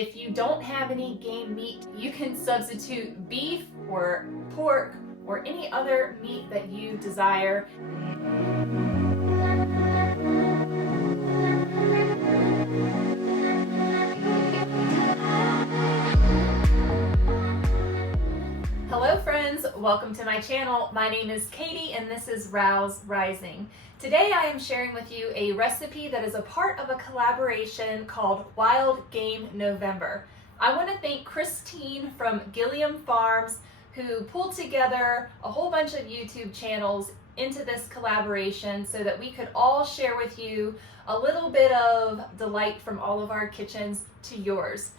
If you don't have any game meat, you can substitute beef or pork or any other meat that you desire. Hello friends, welcome to my channel. My name is Katie and this is Rouse Rising. Today I am sharing with you a recipe that is a part of a collaboration called Wild Game November. I want to thank Christine from Gilliam Farms who pulled together a whole bunch of YouTube channels into this collaboration so that we could all share with you a little bit of delight from all of our kitchens to yours.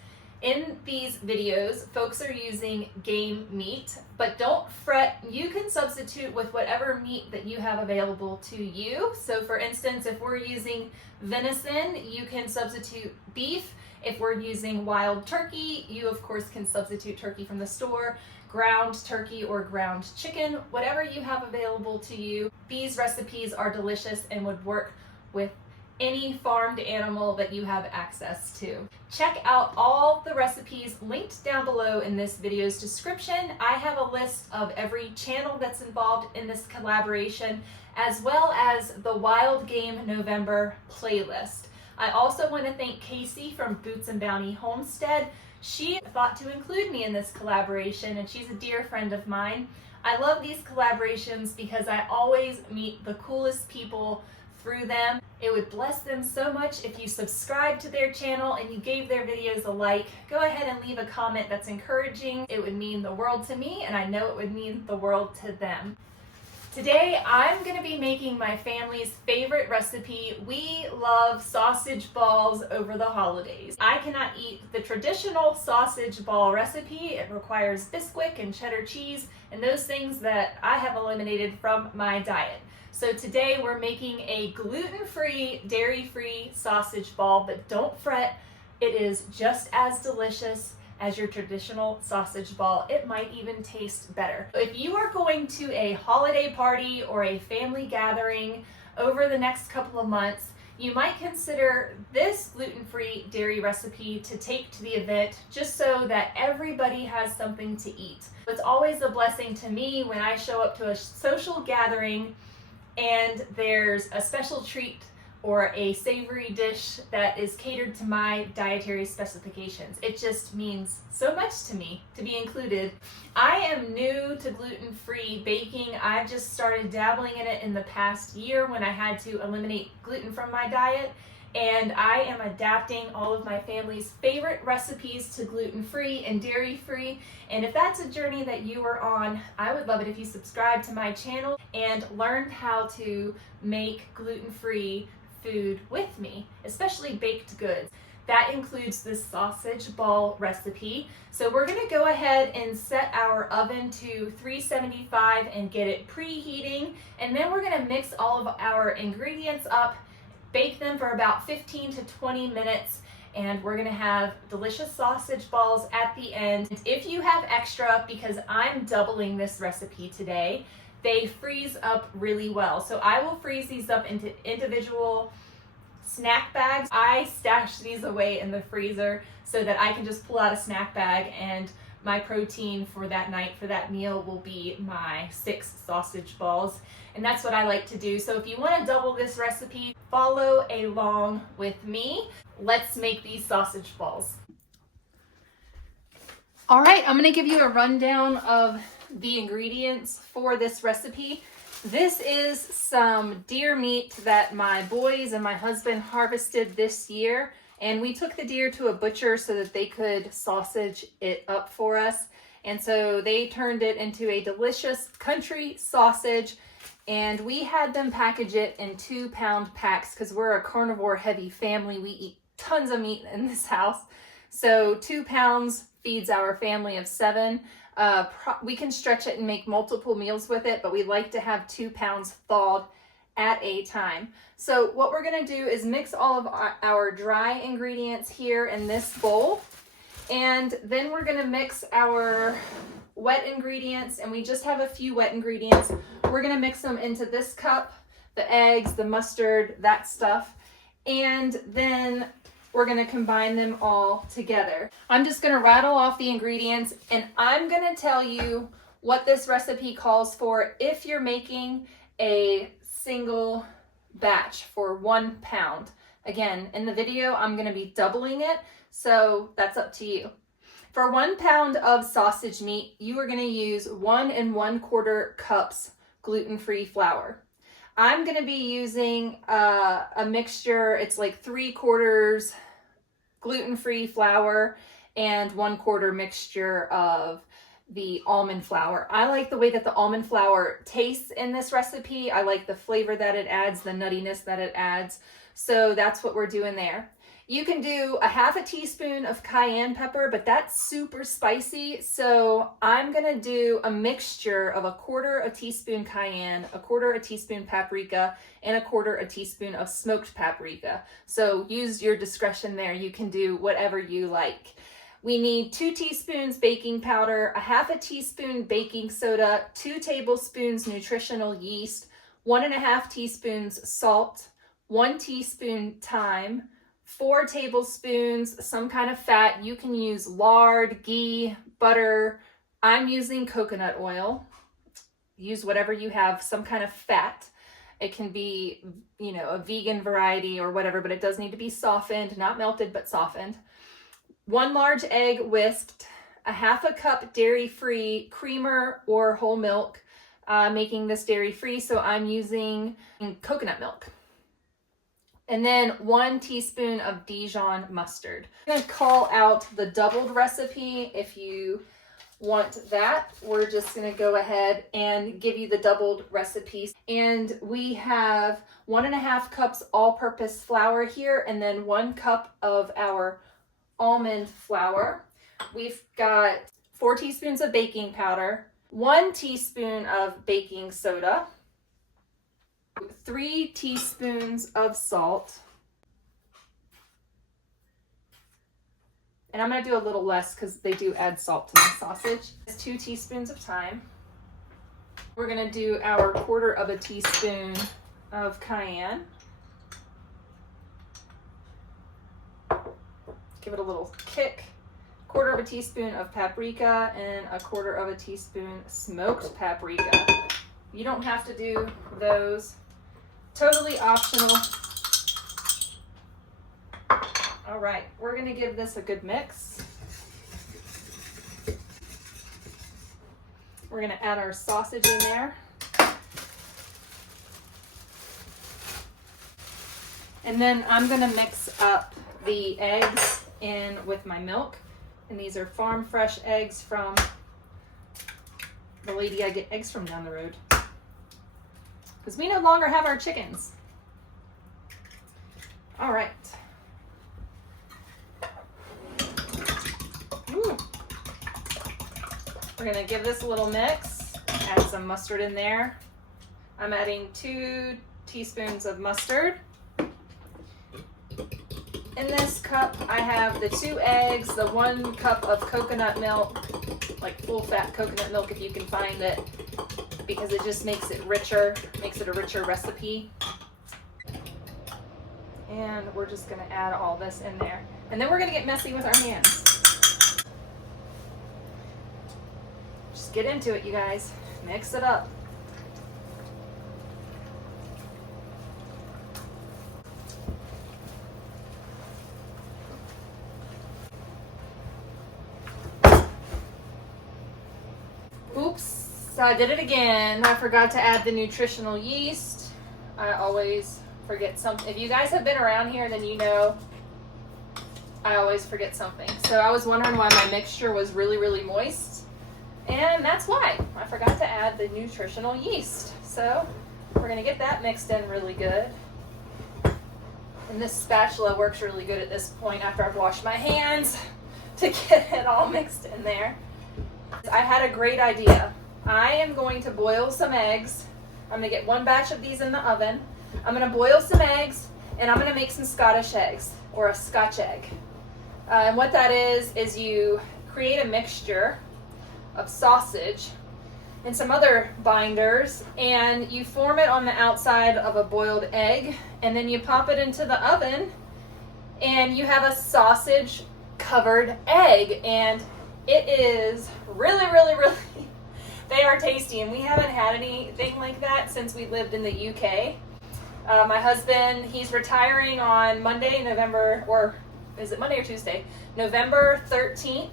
In these videos, folks are using game meat, but don't fret, you can substitute with whatever meat that you have available to you. So for instance, if we're using venison, you can substitute beef. If we're using wild turkey, you of course can substitute turkey from the store, ground turkey or ground chicken, whatever you have available to you. These recipes are delicious and would work with any farmed animal that you have access to. Check out all the recipes linked down below in this video's description. I have a list of every channel that's involved in this collaboration, as well as the Wild Game November playlist. I also want to thank Casey from Boots and Bounty Homestead. She thought to include me in this collaboration, and she's a dear friend of mine. I love these collaborations because I always meet the coolest people through them. It would bless them so much if you subscribe to their channel and you gave their videos a like. Go ahead and leave a comment that's encouraging. It would mean the world to me, and I know it would mean the world to them. Today, I'm going to be making my family's favorite recipe. We love sausage balls over the holidays. I cannot eat the traditional sausage ball recipe. It requires Bisquick and cheddar cheese and those things that I have eliminated from my diet. So today we're making a gluten-free, dairy-free sausage ball, but don't fret, it is just as delicious as your traditional sausage ball. It might even taste better. If you are going to a holiday party or a family gathering over the next couple of months, you might consider this gluten-free dairy recipe to take to the event just so that everybody has something to eat. It's always a blessing to me when I show up to a social gathering and there's a special treat or a savory dish that is catered to my dietary specifications. It just means so much to me to be included. I am new to gluten-free baking. I've just started dabbling in it in the past year when I had to eliminate gluten from my diet, and I am adapting all of my family's favorite recipes to gluten-free and dairy-free. And if that's a journey that you are on, I would love it if you subscribe to my channel and learned how to make gluten-free food with me, especially baked goods. That includes the sausage ball recipe. So we're gonna go ahead and set our oven to 375 and get it preheating. And then we're gonna mix all of our ingredients up, bake them for about 15 to 20 minutes, and we're gonna have delicious sausage balls at the end. If you have extra, because I'm doubling this recipe today, they freeze up really well. So I will freeze these up into individual snack bags. I stash these away in the freezer so that I can just pull out a snack bag, and my protein for that night, for that meal, will be my 6 sausage balls. And that's what I like to do. So if you want to double this recipe, follow along with me. Let's make these sausage balls. All right, I'm going to give you a rundown of the ingredients for this recipe. This is some deer meat that my boys and my husband harvested this year, and we took the deer to a butcher so that they could sausage it up for us. And so they turned it into a delicious country sausage, and we had them package it in 2-pound packs because we're a carnivore heavy family. We eat tons of meat in this house. So 2 pounds feeds our family of 7. We can stretch it and make multiple meals with it, but we like to have 2 pounds thawed at a time. So what we're gonna do is mix all of our dry ingredients here in this bowl, and then we're gonna mix our wet ingredients, and we just have a few wet ingredients. We're gonna mix them into this cup, the eggs, the mustard, that stuff, and then we're gonna combine them all together. I'm just gonna rattle off the ingredients, and I'm gonna tell you what this recipe calls for if you're making a single batch for 1 pound. Again, in the video, I'm gonna be doubling it, so that's up to you. For 1 pound of sausage meat, you are gonna use 1 1/4 cups gluten-free flour. I'm gonna be using a mixture. It's like 3/4 gluten-free flour and 1/4 mixture of the almond flour. I like the way that the almond flour tastes in this recipe. I like the flavor that it adds, the nuttiness that it adds. So that's what we're doing there. You can do a 1/2 teaspoon of cayenne pepper, but that's super spicy. So I'm gonna do a mixture of 1/4 teaspoon cayenne, 1/4 teaspoon paprika, and 1/4 teaspoon of smoked paprika. So use your discretion there. You can do whatever you like. We need 2 teaspoons baking powder, 1/2 teaspoon baking soda, 2 tablespoons nutritional yeast, 1 1/2 teaspoons salt, 1 teaspoon thyme, 4 tablespoons some kind of fat. You can use lard, ghee, butter. I'm using coconut oil. Use whatever you have, some kind of fat. It can be, you know, a vegan variety or whatever, but it does need to be softened, not melted, but softened. 1 large egg whisked, 1/2 cup dairy-free creamer or whole milk, making this dairy-free, so I'm using coconut milk. And then 1 teaspoon of Dijon mustard. I'm gonna call out the doubled recipe if you want that. We're just gonna go ahead and give you the doubled recipe. And we have 1 1/2 cups all-purpose flour here, and then 1 cup of our almond flour. We've got 4 teaspoons of baking powder, 1 teaspoon of baking soda, 3 teaspoons of salt, and I'm going to do a little less because they do add salt to my sausage. 2 teaspoons of thyme. We're going to do our 1/4 teaspoon of cayenne. Give it a little kick. 1/4 teaspoon of paprika and 1/4 teaspoon smoked paprika. You don't have to do those. Totally optional. All right, we're gonna give this a good mix. We're gonna add our sausage in there. And then I'm gonna mix up the eggs in with my milk. And these are farm fresh eggs from the lady I get eggs from down the road. Because we no longer have our chickens. All right. Ooh. We're gonna give this a little mix. Add some mustard in there. I'm adding 2 teaspoons of mustard. In this cup, I have the 2 eggs, the 1 cup of coconut milk, like full fat coconut milk if you can find it, because it just makes it richer, makes it a richer recipe. And we're just gonna add all this in there. And then we're gonna get messy with our hands. Just get into it, you guys. Mix it up. Oops, I did it again. I forgot to add the nutritional yeast. I always forget something. If you guys have been around here, then you know I always forget something. So I was wondering why my mixture was really, really moist. And that's why. I forgot to add the nutritional yeast. So we're going to get that mixed in really good. And this spatula works really good at this point after I've washed my hands to get it all mixed in there. I had a great idea. I am going to boil some eggs. I'm going to get 1 batch of these in the oven. I'm going to boil some eggs, and I'm going to make some Scottish eggs, or a Scotch egg. And what that is you create a mixture of sausage and some other binders, and you form it on the outside of a boiled egg, and then you pop it into the oven and you have a sausage covered egg, and it is really, really, really, they are tasty, and we haven't had anything like that since we lived in the UK. My husband, he's retiring on Monday, or is it Monday or Tuesday? November 13th.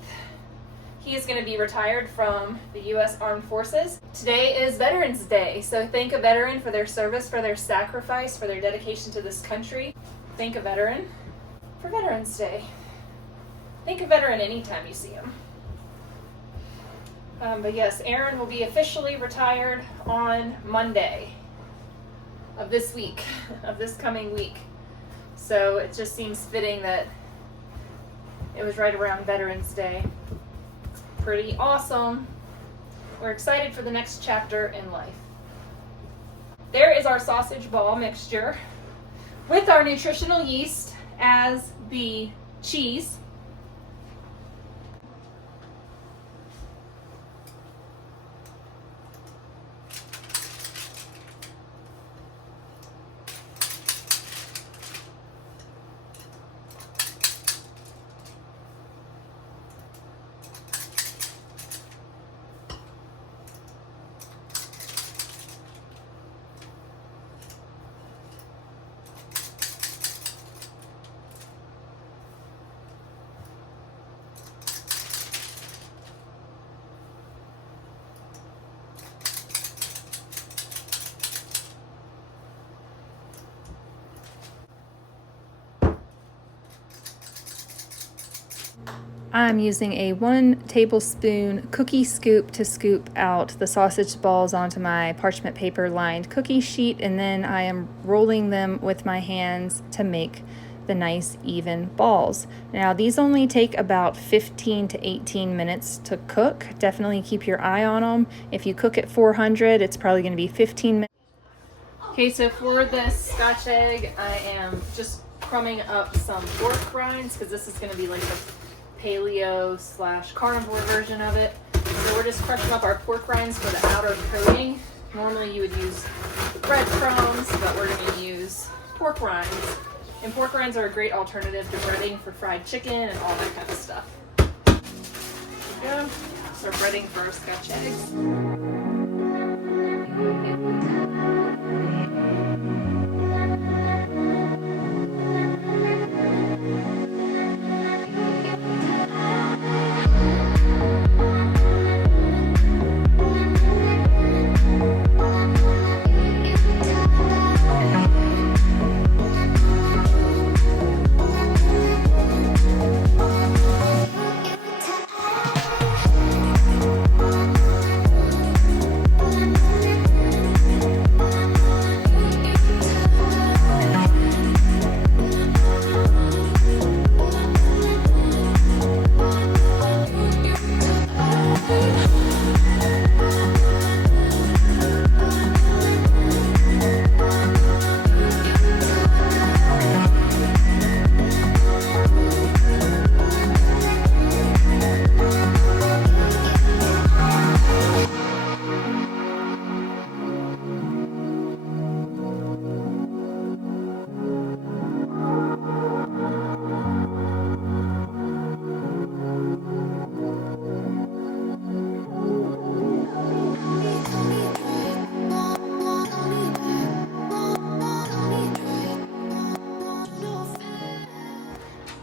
He is going to be retired from the U.S. Armed Forces. Today is Veterans Day, so thank a veteran for their service, for their sacrifice, for their dedication to this country. Thank a veteran for Veterans Day. Thank a veteran anytime you see him. But yes, Aaron will be officially retired on Monday of this week, of this coming week. So it just seems fitting that it was right around Veterans Day. Pretty awesome. We're excited for the next chapter in life. There is our sausage ball mixture with our nutritional yeast as the cheese. I'm using a 1 tablespoon cookie scoop to scoop out the sausage balls onto my parchment paper lined cookie sheet, and then I am rolling them with my hands to make the nice even balls. Now these only take about 15 to 18 minutes to cook. Definitely keep your eye on them. If you cook at 400, it's probably going to be 15 minutes. Okay, so for this Scotch egg, I am just crumbing up some pork rinds because this is going to be like a paleo / carnivore version of it. So we're just crushing up our pork rinds for the outer coating. Normally you would use breadcrumbs, but we're going to use pork rinds. And pork rinds are a great alternative to breading for fried chicken and all that kind of stuff. There we go. So breading for our Scotch eggs.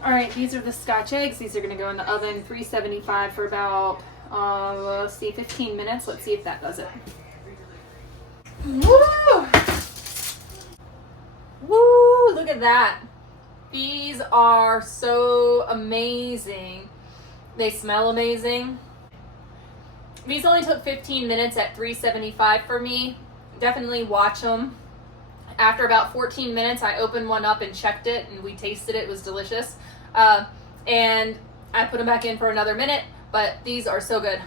Alright, these are the Scotch eggs. These are going to go in the oven 375 for about, let's see, 15 minutes. Let's see if that does it. Woo! Woo! Look at that. These are so amazing. They smell amazing. These only took 15 minutes at 375 for me. Definitely watch them. After about 14 minutes, I opened one up and checked it, and we tasted it. It was delicious. And I put them back in for another minute, but these are so good.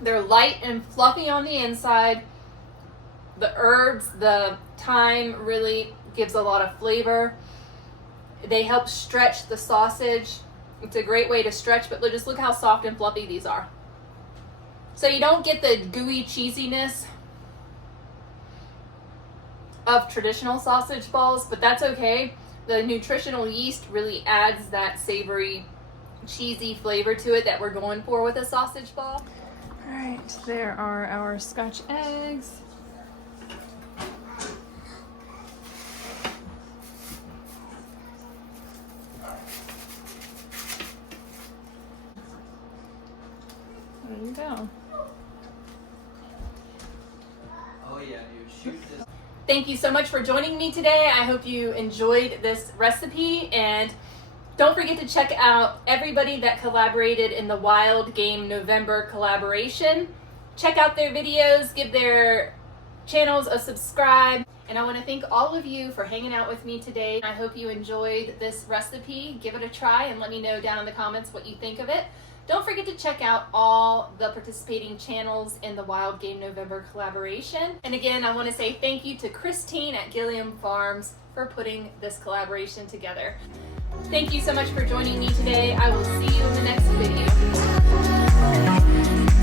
They're light and fluffy on the inside. The herbs, the thyme really gives a lot of flavor. They help stretch the sausage. It's a great way to stretch, but just look how soft and fluffy these are. So you don't get the gooey cheesiness. of traditional sausage balls, but that's okay. The nutritional yeast really adds that savory, cheesy flavor to it that we're going for with a sausage ball. All right, there are our Scotch eggs. There you go. Oh yeah, dude, shoot this. Thank you so much for joining me today. I hope you enjoyed this recipe, and don't forget to check out everybody that collaborated in the Wild Game November collaboration. Check out their videos, give their channels a subscribe, and I want to thank all of you for hanging out with me today. I hope you enjoyed this recipe. Give it a try and let me know down in the comments what you think of it. Don't forget to check out all the participating channels in the Wild Game November collaboration. And again, I want to say thank you to Christine at Gilliam Farms for putting this collaboration together. Thank you so much for joining me today. I will see you in the next video.